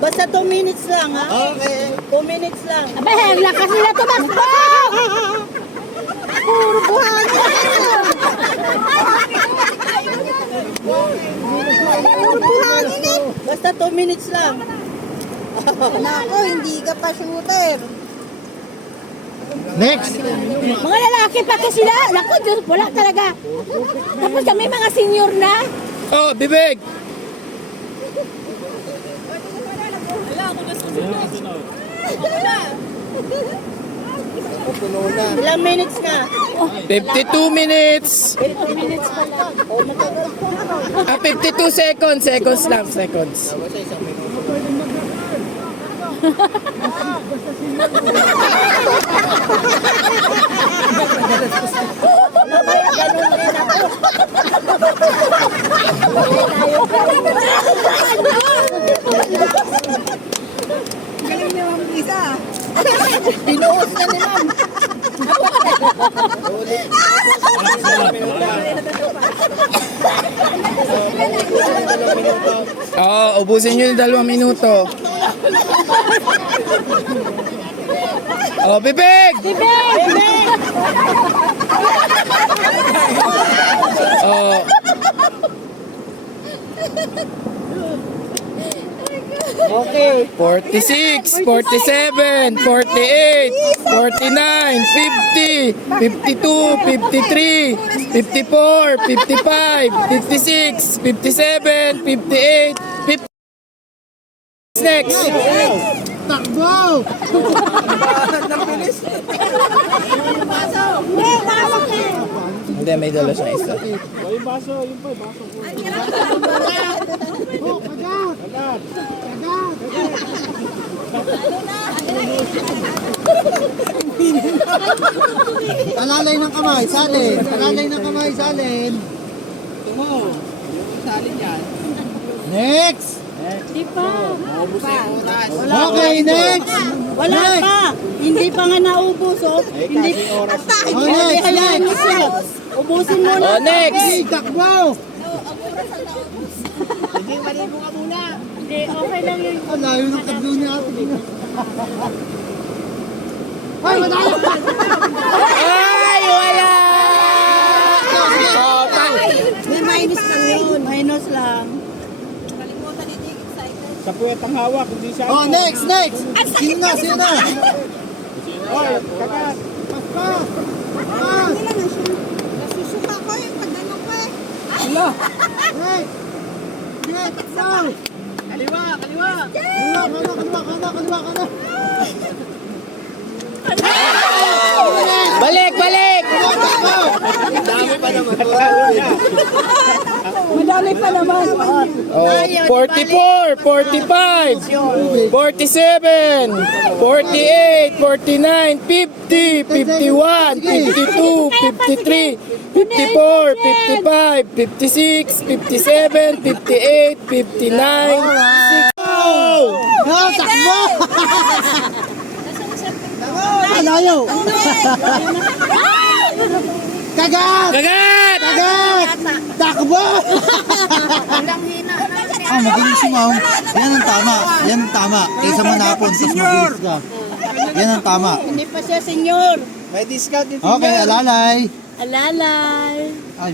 Basta 2 minutes lang, ha? Okay. 2 minutes lang. Abay, ang lakas nila tumakbo! Puro buhangin! Puro buhangin eh! Basta 2 minutes lang. Nako, hindi ka pa shooter. Next. Mga lalaki pa to sila. Nako, Diyos, wala talaga. Tapos kami mga senior na. Oh, bibig! Ilang minutes na? 52 minutes! 50 minutes pa lang. Oh, matagal pa. 52 seconds. Seconds lang, seconds. Ganun rin ako. Galing niyo ang isa. Binuhos na ni ma'am. Oo, ubusin nyo yung 2 minuto. Oh, bibig! Oh. Okay. 46, 47, 48, 49, 50, 52, 53, 54, 55, 56, 57, 58, 50. Next. Takbo! Hindi, may dala siya isa. Alalay ng kamay, salin. Alalay ng kamay, salin. Next! Di pa. Okay, next! Wala Next! pa. Hindi pa nga naubos, oh. Hindi. Oh, Hindi next! hayaan mo siya. Ubusin mo na. Oh, next. Hey, takbo! Hindi, okay lang yun. Ang layo ng tablo ni ate. Ay, madali! Ay, wala! Oh, May minus lang yun. Minus lang. Sa puwet ang hawak, hindi siya. Oh, next, next! Sino na, sino na? Oy, kagat. Pas, pas! Pas! Nasusuka ko yung pagdano ko eh. Next! Next, takbo! Kaliwa, kaliwa. Kaliwa! Balik, balik! Madami pa naman. Oh, 44, 45, 47, 48, 49, 50, 51, 52, 53, 54, 55, 56, 57, 58, 59, Oh, takbo! Alayo! Kagat! Kagat! Kagat! Takbo! Magaling si ma'am. Yan ang tama. Yan ang tama. Kaysa manapon, tapos mabilis ka. Yan ang tama. Hindi pa siya senior. May discount din. Okay, alalay. Alalay. Ay,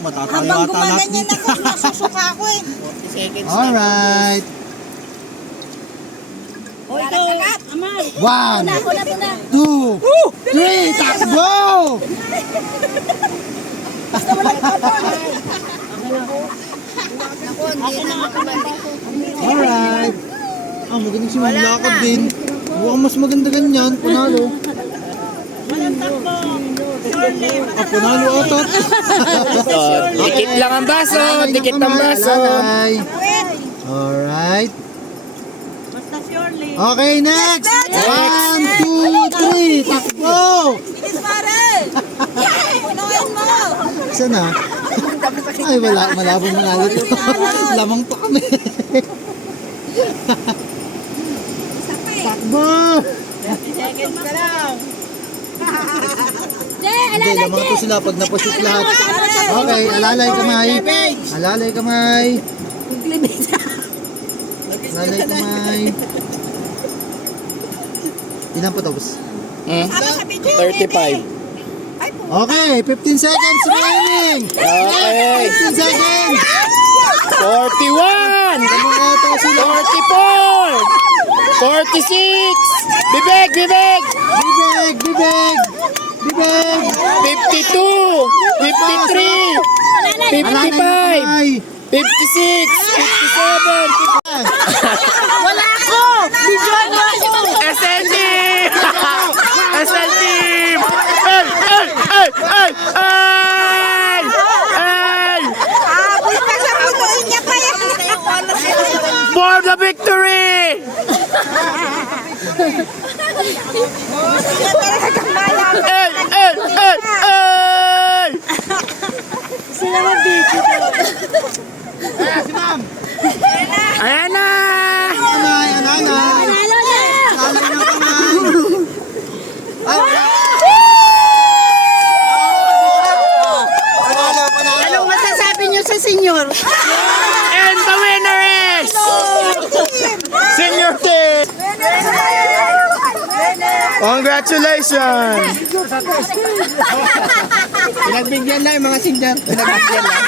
matatayo ata lahat dito. Nasusuka ako eh. Alright. O ikaw, Amal. 1, Ako na to na. 2, 3, takbo! Ako, hindi na makabalik ko. Alright. Magaling si ma'am. Lakad din. Mukhang mas maganda ganyan. Panalo. Walang takbo. Panalo ata. Dikit lang ang baso, dikit ang baso. Alalay. Alright. Basta surely. Okay, next! 1, 2, 3, takbo! Bilis pare! Punuin mo! Saan na? Ay, wala. Malabong manalo to. Lamang pa kami. Takbo! 30 seconds ka lang. Jen! Hindi, lamang to sila pag napusit lahat. Okay, alalay kamay. Alalay kamay. Alalay kamay. Ilan po tapos? 35. Okay, 15 seconds remaining. Okay. 15 seconds. 41. Ito sila. 44. 46. Bibig, bibig. Bibig, bibig. Bibig. 52. 53. 55. 56. 57. Wala ako! Video mo! SL team! SL team! Ay! Ay! Ay! Ay! Ay! Ay! Abot ka sa punuin niya pa yan! For the victory! Ay! Ay! Ay! Ay! Sila mag-video. Ayan na! Kamay, alalay. Panalo na! Alalay ng kamay. Ay, wala. Panalo, panalo. Anong masasabi niyo sa senyor? And the winner is... Senior team! Congratulations! Pinagbigyan lang yung mga senior. Pinagbigyan lang.